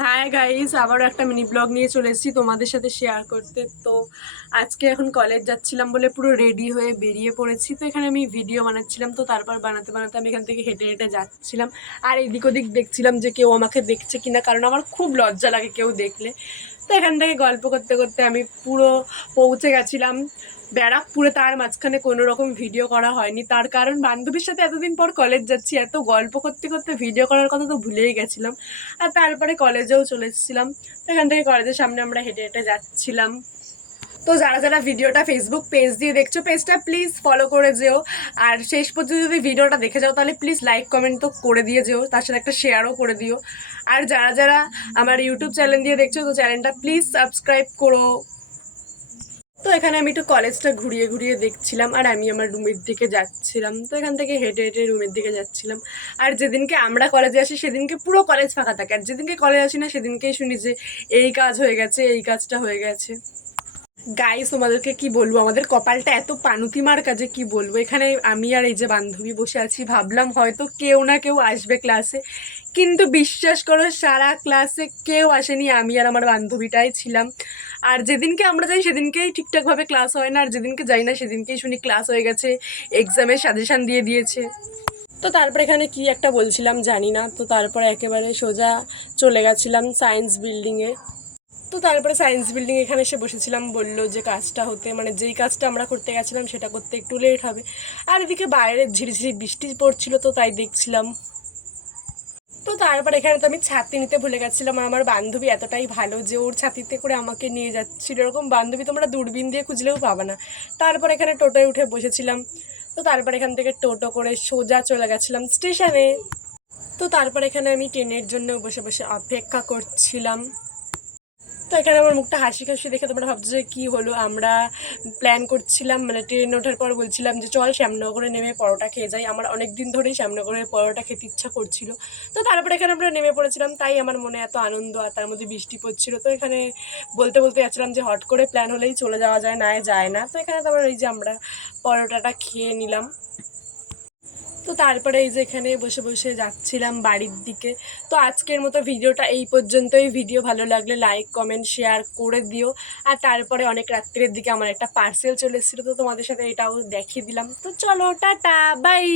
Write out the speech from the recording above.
Hi guys, আবারও একটা mini blog নিয়ে চলে এসেছি তোমাদের সাথে শেয়ার করতে। তো আজকে এখন কলেজ যাচ্ছিলাম বলে পুরো রেডি হয়ে বেরিয়ে পড়েছি। তো এখানে আমি ভিডিও বানাচ্ছিলাম, তো তারপর বানাতে বানাতে আমি এখান থেকে হেঁটে হেঁটে যাচ্ছিলাম। আর এদিক ওদিক দেখছিলাম যে কেউ আমাকে দেখছে কিনা, কারণ আমার খুব লজ্জা লাগে কেউ দেখলে। তো এখান থেকে গল্প করতে করতে আমি পুরো পৌঁছে গেছিলাম ব্যারাকপুরে। তার মাঝখানে কোনো রকম ভিডিও করা হয়নি, তার কারণ বান্ধবীর সাথে এতদিন পর কলেজ যাচ্ছি, এত গল্প করতে করতে ভিডিও করার কথা তো ভুলেই গেছিলাম। আর তারপরে কলেজেও চলে এসেছিলাম। তো এখান থেকে কলেজের সামনে আমরা হেঁটে হেঁটে যাচ্ছিলাম। তো যারা যারা ভিডিওটা ফেসবুক পেজ দিয়ে দেখছো, পেজটা প্লিজ ফলো করে যেও। আর শেষ পর্যন্ত যদি ভিডিওটা দেখে যাও তাহলে প্লিজ লাইক কমেন্ট তো করে দিয়ে যেও, তার সাথে একটা শেয়ারও করে দিও। আর যারা যারা আমার ইউটিউব চ্যানেল দিয়ে দেখছো, তো চ্যানেলটা প্লিজ সাবস্ক্রাইব করো। তো এখানে আমি একটু কলেজটা ঘুরিয়ে ঘুরিয়ে দেখছিলাম, আর আমি আমার রুমের দিকে যাচ্ছিলাম। তো এখান থেকে হেঁটে হেঁটে রুমের দিকে যাচ্ছিলাম। আর যেদিনকে আমরা কলেজে আসি সেদিনকে পুরো কলেজ ফাঁকা থাকে, আর যেদিনকে কলেজ আসি না সেদিনকেই শুনি যে এই কাজ হয়ে গেছে, এই কাজটা হয়ে গেছে। গাইস, তোমাদেরকে কি বলবো, আমাদের কপালটা এত পানুতি মার কাজে কি বলবো। এখানে আমি আর এই যে বান্ধবী বসে আছি, ভাবলাম হয়তো কেউ না কেউ আসবে ক্লাসে, কিন্তু বিশ্বাস করো সারা ক্লাসে কেউ আসেনি, আমি আর আমার বান্ধবীটাই ছিলাম। আর যেদিনকে আমরা যাই সেদিনকেই ঠিকঠাকভাবে ক্লাস হয় না, আর যেদিনকে যাই না সেদিনকেই শুনি ক্লাস হয়ে গেছে, এক্সামের সাজেশান দিয়ে দিয়েছে। তো তারপর এখানে কি একটা বলছিলাম জানি না। তো তারপরে একেবারে সোজা চলে গেছিলাম সায়েন্স বিল্ডিংয়ে। তো তারপরে সায়েন্স বিল্ডিং এখানে এসে বসেছিলাম, বললো যে কাজটা হতে, মানে যেই কাজটা আমরা করতে গেছিলাম সেটা করতে একটু লেট হবে। আর এদিকে বাইরে ঝিরিঝিরি বৃষ্টি পড়ছিল, তো তাই দেখছিলাম। তো তারপর এখানে তো আমি ছাতি নিতে ভুলে গেছিলাম, আর আমার বান্ধবী এতটাই ভালো যে ওর ছাতিতে করে আমাকে নিয়ে যাচ্ছিল। এরকম বান্ধবী তোমরা দূরবীন দিয়ে খুঁজলেও পাবে না। তারপর এখানে টোটোয় উঠে বসেছিলাম। তো তারপর এখান থেকে টোটো করে সোজা চলে গেছিলাম স্টেশনে। তো তারপর এখানে আমি ট্রেনের জন্য বসে বসে অপেক্ষা করছিলাম। তো এখানে আমার মুখটা হাসি হাসি দেখে তোমরা ভাবছো যে কী হলো। আমরা প্ল্যান করছিলাম, মানে ট্রেন ওঠার পর বলছিলাম যে চল শ্যামনগরে নেমে পরোটা খেয়ে যাই। আমার অনেক দিন ধরেই শ্যামনগরের পরোটা খেতে ইচ্ছা করছিল। তো তারপরে এখানে আমরা নেমে পড়েছিলাম, তাই আমার মনে এত আনন্দ, আর তার মধ্যে বৃষ্টি পড়ছিল। তো এখানে বলতে বলতে যাচ্ছিলাম যে হট করে প্ল্যান হলেই চলে যাওয়া যায়, না যায় না। তো এখানে তোমার এই যে আমরা পরোটাটা খেয়ে নিলাম। তো তারপরে এই যে এখানে বসে বসে যাচ্ছিলাম বাড়ির দিকে। তো আজকের মতো ভিডিওটা এই পর্যন্তই। ভিডিও ভালো লাগলে লাইক কমেন্ট শেয়ার করে দিও। আর তারপরে অনেক রাত্রের দিকে আমার একটা পার্সেল চলে এসেছিলো, তো তোমাদের সাথে এটাও দেখিয়ে দিলাম। তো চলো, টাটা, বাই।